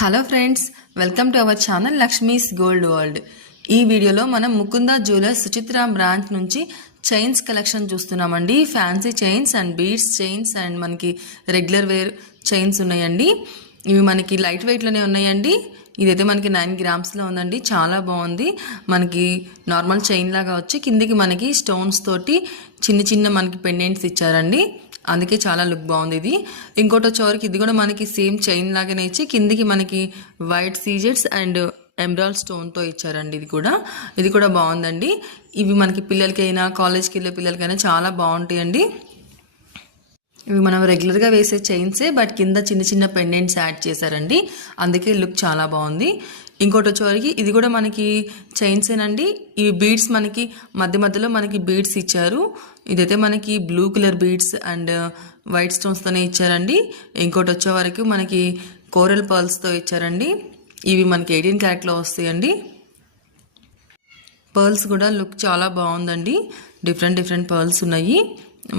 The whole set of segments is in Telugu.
Hello friends, welcome to our channel Lakshmi's gold world. ఈ వీడియోలో మనం ముకుందా జ్యువెలర్స్ సుచిత్ర బ్రాంచ్ నుంచి చైన్స్ కలెక్షన్ చూస్తున్నామండి. Fancy chains and beads chains and మనకి రెగ్యులర్ వేర్ చైన్స్ ఉన్నాయండి. ఇవి మనకి లైట్ వెయిట్లోనే ఉన్నాయండి. ఇదైతే మనకి 9 గ్రామ్స్లో ఉందండి. చాలా బాగుంది. మనకి నార్మల్ చైన్ లాగా వచ్చి కిందికి మనకి స్టోన్స్ తోటి చిన్న చిన్న మనకి పెండెంట్స్ ఇచ్చారండి. అందుకే చాలా లుక్ బాగుంది ఇది. ఇంకోటి వచ్చేవరకు ఇది కూడా మనకి సేమ్ చైన్ లాగానే ఇచ్చి కిందికి మనకి వైట్ సీజెట్స్ అండ్ ఎమరాల్డ్ స్టోన్తో ఇచ్చారండి. ఇది కూడా బాగుందండి. ఇవి మనకి పిల్లలకైనా కాలేజ్కి వెళ్ళే పిల్లలకైనా చాలా బాగుంటాయండి. ఇవి మనం రెగ్యులర్గా వేసే చైన్సే, బట్ కింద చిన్న చిన్న పెండెంట్స్ యాడ్ చేశారండి. అందుకే లుక్ చాలా బాగుంది. ఇంకోటి వచ్చేవరకు ఇది కూడా మనకి చైన్సేనండి. ఇవి బీడ్స్ మనకి మధ్యలో మనకి బీడ్స్ ఇచ్చారు. ఇదైతే మనకి blue colour beads and white స్టోన్స్తోనే ఇచ్చారండి. ఇంకోటి వచ్చేవరకు మనకి కోరల్ పర్ల్స్తో ఇచ్చారండి. ఇవి మనకి 18 క్యారెట్లో వస్తాయండి. పర్ల్స్ కూడా లుక్ చాలా బాగుందండి. డిఫరెంట్ పర్ల్స్ ఉన్నాయి.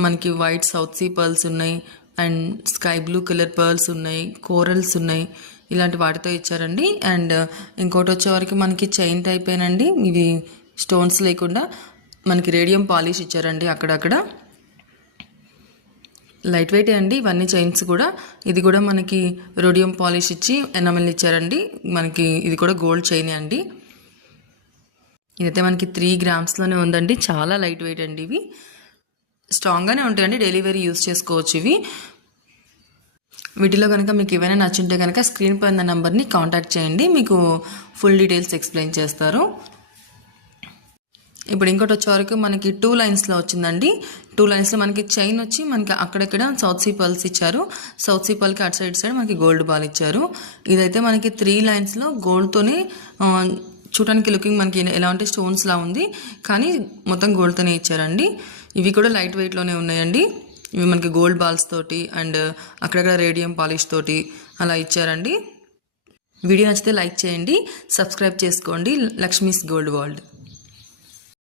మనకి వైట్ సౌత్ సీ పర్ల్స్ ఉన్నాయి and sky blue colour pearls ఉన్నాయి, కోరల్స్ ఉన్నాయి. ఇలాంటి వాటితో ఇచ్చారండి. అండ్ ఇంకోటి వచ్చేవరకు మనకి చైన్ టైపేనండి. ఇవి స్టోన్స్ లేకుండా మనకి రేడియం పాలిష్ ఇచ్చారండి. అక్కడక్కడ లైట్ వెయిట్ అండి ఇవన్నీ చైన్స్ కూడా. ఇది కూడా మనకి రేడియం పాలిష్ ఇచ్చి ఎనామెల్ ఇచ్చారండి. మనకి ఇది కూడా గోల్డ్ చైన్ అండి. ఇదైతే మనకి 3 గ్రామ్స్లోనే ఉందండి. చాలా లైట్ వెయిట్ అండి. ఇవి స్ట్రాంగ్గానే ఉంటాయండి. డైలీ వేర్ యూస్ చేసుకోవచ్చు ఇవి. వీటిలో కనుక మీకు ఏమైనా నచ్చుంటే కనుక స్క్రీన్ పై ఉన్న నెంబర్ని కాంటాక్ట్ చేయండి. మీకు ఫుల్ డీటెయిల్స్ ఎక్స్ప్లెయిన్ చేస్తారు. ఇప్పుడు ఇంకోటి వచ్చేవరకు మనకి 2 లైన్స్లో వచ్చిందండి. 2 లైన్స్లో మనకి చైన్ వచ్చి మనకి అక్కడక్కడ సౌత్ సీ పర్ల్స్ ఇచ్చారు. సౌత్ సీ పర్ల్కి అటు సైడ్ మనకి గోల్డ్ బాల్ ఇచ్చారు. ఇదైతే మనకి 3 లైన్స్లో గోల్డ్తోనే చూడడానికి లుకింగ్ మనకి ఎలా అంటే స్టోన్స్లా ఉంది, కానీ మొత్తం గోల్డ్తోనే ఇచ్చారండి. ఇవి కూడా లైట్ వెయిట్లోనే ఉన్నాయండి. ఇవి మనకి గోల్డ్ బాల్స్ తోటి అండ్ అక్కడక్కడ రేడియం పాలిష్ తోటి అలా ఇచ్చారండి. వీడియో నచ్చితే లైక్ చేయండి, సబ్స్క్రైబ్ చేసుకోండి. Lakshmi's gold world.